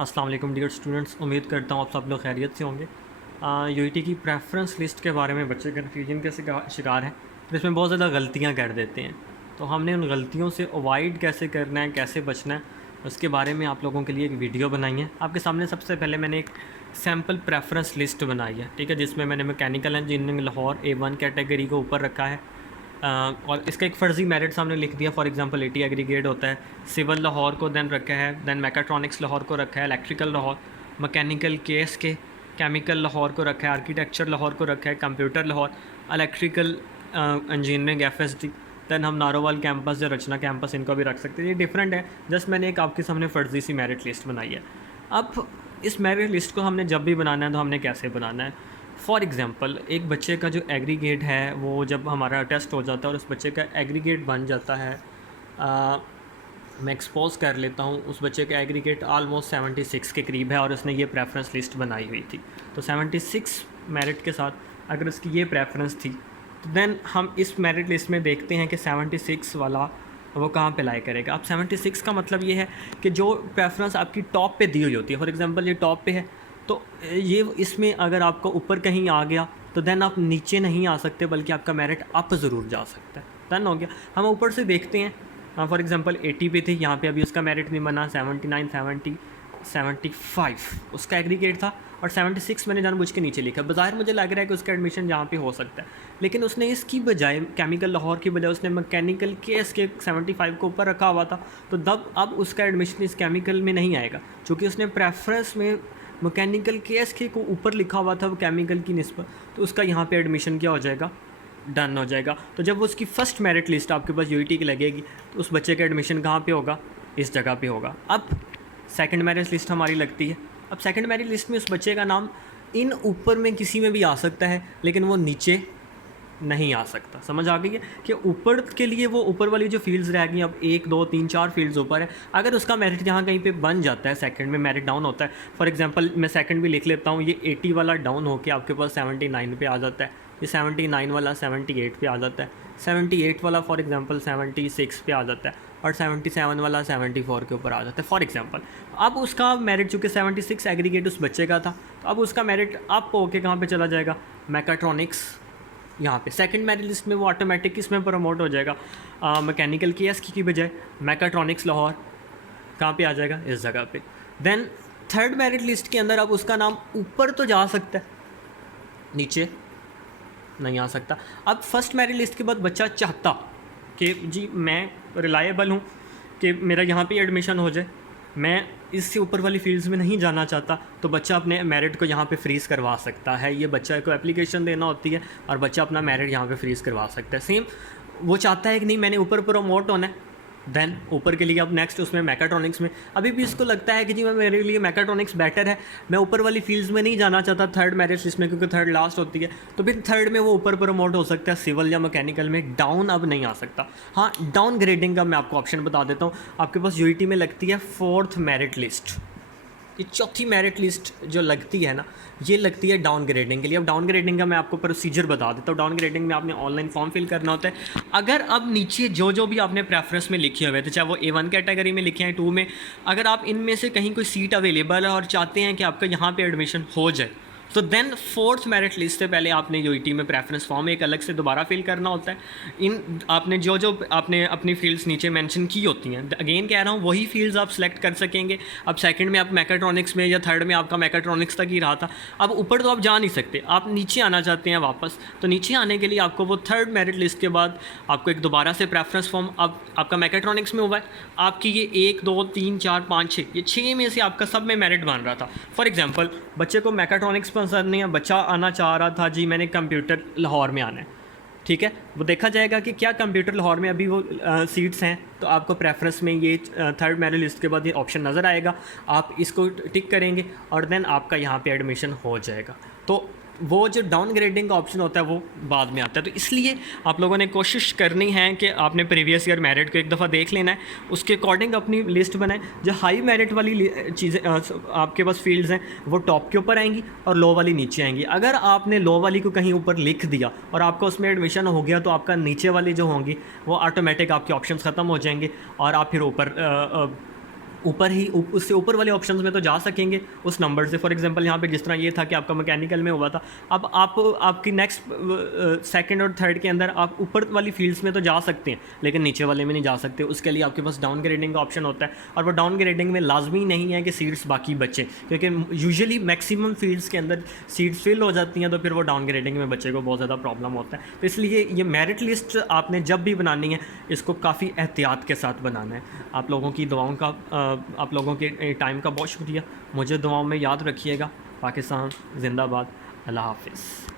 अस्सलाम वालेकुम dear students, उम्मीद करता हूँ आप सब लोग खैरियत से होंगे। यूईटी की प्रेफरेंस लिस्ट के बारे में बच्चे कन्फ्यूजन के शिकार हैं, तो इसमें बहुत ज़्यादा गलतियाँ कर देते हैं। तो हमने उन गलतियों से अवॉइड कैसे करना है, कैसे बचना है, उसके बारे में आप लोगों के लिए एक वीडियो बनाई है। आपके सामने सबसे पहले मैंने एक सैम्पल प्रेफरेंस लिस्ट बनाई है, ठीक है, जिसमें मैंने mechanical engineering Lahore A1 category को ऊपर रखा है। और इसका एक फ़र्ज़ी मेरिट सामने लिख दिया। फॉर एग्जांपल 80 एग्रीगेट होता है। सिविल लाहौर को देन रखा है, देन मैकाट्रॉनिक्स लाहौर को रखा है, इलेक्ट्रिकल लाहौर, मैकेनिकल के केमिकल लाहौर को रखा है, आर्किटेक्चर लाहौर को रखा है, computer Lahore, electrical engineering FSD, then हम नारोवाल कैंपस या रचना कैंपस इनको भी रख सकते हैं। ये डिफरेंट है, जस्ट मैंने एक आपके सामने फ़र्ज़ी सी मेरिट लिस्ट बनाई है। अब इस मेरिट लिस्ट को हमने जब भी बनाना है तो हमने कैसे बनाना है। फॉर एग्ज़ाम्पल एक बच्चे का जो एग्रीगेट है वो जब हमारा टेस्ट हो जाता है और उस बच्चे का एग्रीगेट बन जाता है, मैं एक्सपोज कर लेता हूँ, उस बच्चे का एग्रीगेट आलमोस्ट 76 के करीब है और उसने ये प्रेफरेंस लिस्ट बनाई हुई थी। तो 76 मेरिट के साथ अगर उसकी ये प्रेफरेंस थी तो देन हम इस मेरिट लिस्ट में देखते हैं कि 76 वाला वो कहाँ पे लाई करेगा। अब 76 का मतलब ये है कि जो प्रेफरेंस आपकी टॉप पे दी हुई होती है, फॉर एग्जांपल ये टॉप पे है, तो ये इसमें अगर आपका ऊपर कहीं आ गया तो देन आप नीचे नहीं आ सकते, बल्कि आपका मेरिट अप ज़रूर जा सकता है। डन हो गया। हम ऊपर से देखते हैं, फॉर एग्जांपल 80 पे थे, यहाँ पे अभी उसका मेरिट नहीं बना। 79, 70, 75 उसका एग्रीगेट था और 76 मैंने जानबूझ के नीचे लिखा। बाज़ाहिर मुझे लग रहा है कि उसका एडमिशन यहाँ पे हो सकता है, लेकिन उसने इसकी बजाय केमिकल लाहौर की बजाय उसने मैकेनिकल के 75 को ऊपर रखा हुआ था। तो अब उसका एडमिशन इस केमिकल में नहीं आएगा, क्योंकि उसने प्रेफरेंस में मैकेनिकल के को ऊपर लिखा हुआ था वो केमिकल की निस्बत, तो उसका यहाँ पे एडमिशन क्या हो जाएगा, डन हो जाएगा। तो जब उसकी फ़र्स्ट मेरिट लिस्ट आपके पास यूईटी की लगेगी तो उस बच्चे का एडमिशन कहाँ पे होगा, इस जगह पे होगा। अब सेकंड मेरिट लिस्ट हमारी लगती है। अब सेकंड मेरिट लिस्ट में उस बच्चे का नाम इन ऊपर में किसी में भी आ सकता है, लेकिन वो नीचे नहीं आ सकता। समझ आ गई है कि ऊपर के लिए वो ऊपर वाली जो फील्ड्स रह गई, अब 1 2 3 4 फील्ड्स ऊपर है, अगर उसका मेरिट यहाँ कहीं पे बन जाता है, सेकंड में मेरिट डाउन होता है। फॉर एग्जांपल मैं सेकंड भी लिख लेता हूँ, ये 80 वाला डाउन होके आपके पास 79 पे आ जाता है, ये 79 वाला 78 पे आ जाता है, 78 वाला फॉर एग्जांपल 76 पे आ जाता है और 77 वाला 74 के ऊपर आ जाता है फॉर एग्जांपल। अब उसका मेरिट चूँकि 76 एग्रीगेट उस बच्चे का था, तो अब उसका मेरिट अप होके कहाँ पे चला जाएगा, मैकाट्रॉनिक्स यहाँ पे सेकंड मेरिट लिस्ट में वो ऑटोमेटिक इसमें प्रमोट हो जाएगा। मैकेनिकल की बजाय मैकाट्रॉनिक्स लाहौर कहाँ पे आ जाएगा, इस जगह पे। देन थर्ड मेरिट लिस्ट के अंदर अब उसका नाम ऊपर तो जा सकता है, नीचे नहीं आ सकता। अब फर्स्ट मेरिट लिस्ट के बाद बच्चा चाहता कि जी मैं रिलायबल हूँ कि मेरा यहाँ पे एडमिशन हो जाए, मैं इससे ऊपर वाली फील्ड्स में नहीं जाना चाहता, तो बच्चा अपने मेरिट को यहाँ पे फ्रीज़ करवा सकता है। ये बच्चा को एप्लीकेशन देना होती है और बच्चा अपना मेरिट यहाँ पे फ्रीज़ करवा सकता है। सेम वो चाहता है कि नहीं मैंने ऊपर प्रमोट होना है, देन ऊपर के लिए अब नेक्स्ट उसमें मैकाट्रॉनिक्स में अभी भी इसको लगता है कि जी मैं मेरे लिए मैकाट्रॉनिक्स बेटर है, मैं ऊपर वाली फील्ड्स में नहीं जाना चाहता थर्ड मेरिट लिस्ट में, क्योंकि थर्ड लास्ट होती है, तो फिर थर्ड में वो ऊपर प्रमोट हो सकता है, सिविल या मैकेनिकल में। डाउन अब नहीं आ सकता। हाँ, डाउन ग्रेडिंग का मैं आपको ऑप्शन बता देता हूँ। आपके पास यूईटी में लगती है फोर्थ मेरिट लिस्ट, ये चौथी मेरिट लिस्ट जो लगती है ना, ये लगती है डाउन ग्रेडिंग के लिए। अब डाउन ग्रेडिंग का मैं आपको प्रोसीजर बता देता हूँ। डाउन ग्रेडिंग में आपने ऑनलाइन फॉर्म फिल करना होता है। अगर अब नीचे जो भी आपने प्रेफरेंस में लिखे हुए थे, चाहे वो A1 कैटेगरी में लिखे हैं, 2 में, अगर आप इनमें से कहीं कोई सीट अवेलेबल है और चाहते हैं कि आपका यहाँ पे एडमिशन हो जाए, तो देन फोर्थ मेरिट लिस्ट से पहले आपने यूईटी में प्रेफरेंस फॉर्म एक अलग से दोबारा फिल करना होता है। इन आपने जो आपने अपनी फील्ड्स नीचे मेंशन की होती हैं, अगेन कह रहा हूँ, वही फील्ड्स आप सेलेक्ट कर सकेंगे। अब सेकंड में आप मैकाट्रॉनिक्स में या थर्ड में आपका मैकाट्रॉनिक्स तक ही रहा था, अब ऊपर तो आप जा नहीं सकते, आप नीचे आना चाहते हैं वापस, तो नीचे आने के लिए आपको वो थर्ड मेरिट लिस्ट के बाद आपको एक दोबारा से प्रेफरेंस फॉर्म, अब आपका मैकाट्रॉनिक्स में हुआ है, आपकी ये 1 2 3 4 5 6 ये 6 में से आपका सब में मेरिट बन रहा था। फॉर एग्जाम्पल बच्चे को मैकाट्रॉनिक्स पसंद नहीं है, बच्चा आना चाह रहा था जी मैंने कंप्यूटर लाहौर में आना है, ठीक है, वो देखा जाएगा कि क्या कंप्यूटर लाहौर में अभी वो सीट्स हैं, तो आपको प्रेफरेंस में ये थर्ड मेरिट लिस्ट के बाद ये ऑप्शन नज़र आएगा, आप इसको टिक करेंगे और देन आपका यहाँ पे एडमिशन हो जाएगा। तो वो जो डाउन ग्रेडिंग का ऑप्शन होता है वो बाद में आता है। तो इसलिए आप लोगों ने कोशिश करनी है कि आपने प्रीवियस ईयर मेरिट को एक दफ़ा देख लेना है, उसके अकॉर्डिंग अपनी लिस्ट बनाएं। जो हाई मेरिट वाली चीज़ें आपके पास फील्ड्स हैं वो टॉप के ऊपर आएंगी और लो वाली नीचे आएंगी। अगर आपने लो वाली को कहीं ऊपर लिख दिया और आपका उसमें एडमिशन हो गया, तो आपका नीचे वाली जो होंगी वो ऑटोमेटिक आपके ऑप्शंस ख़त्म हो जाएंगे और आप फिर ऊपर ऊपर ही उससे ऊपर वाले ऑप्शंस में तो जा सकेंगे उस नंबर से। फॉर एग्जांपल यहाँ पे जिस तरह ये था कि आपका मैकेनिकल में हुआ था, अब आप आपकी नेक्स्ट सेकंड और थर्ड के अंदर आप ऊपर वाली फील्ड्स में तो जा सकते हैं, लेकिन नीचे वाले में नहीं जा सकते। उसके लिए आपके पास डाउन ग्रेडिंग का ऑप्शन होता है, और वो डाउन ग्रेडिंग में लाजमी नहीं है कि सीट्स बाकी बचे, क्योंकि यूजुअली मैक्सिमम फील्ड्स के अंदर सीट्स फिल हो जाती हैं, तो फिर वो डाउन ग्रेडिंग में बच्चे को बहुत ज़्यादा प्रॉब्लम होता है। तो इसलिए ये मेरिट लिस्ट आपने जब भी बनानी है, इसको काफ़ी एहतियात के साथ बनाना है। आप लोगों की दुआओं का आप लोगों के टाइम का बहुत शुक्रिया। मुझे दुआओं में याद रखिएगा। पाकिस्तान जिंदाबाद। अल्लाह हाफिज़।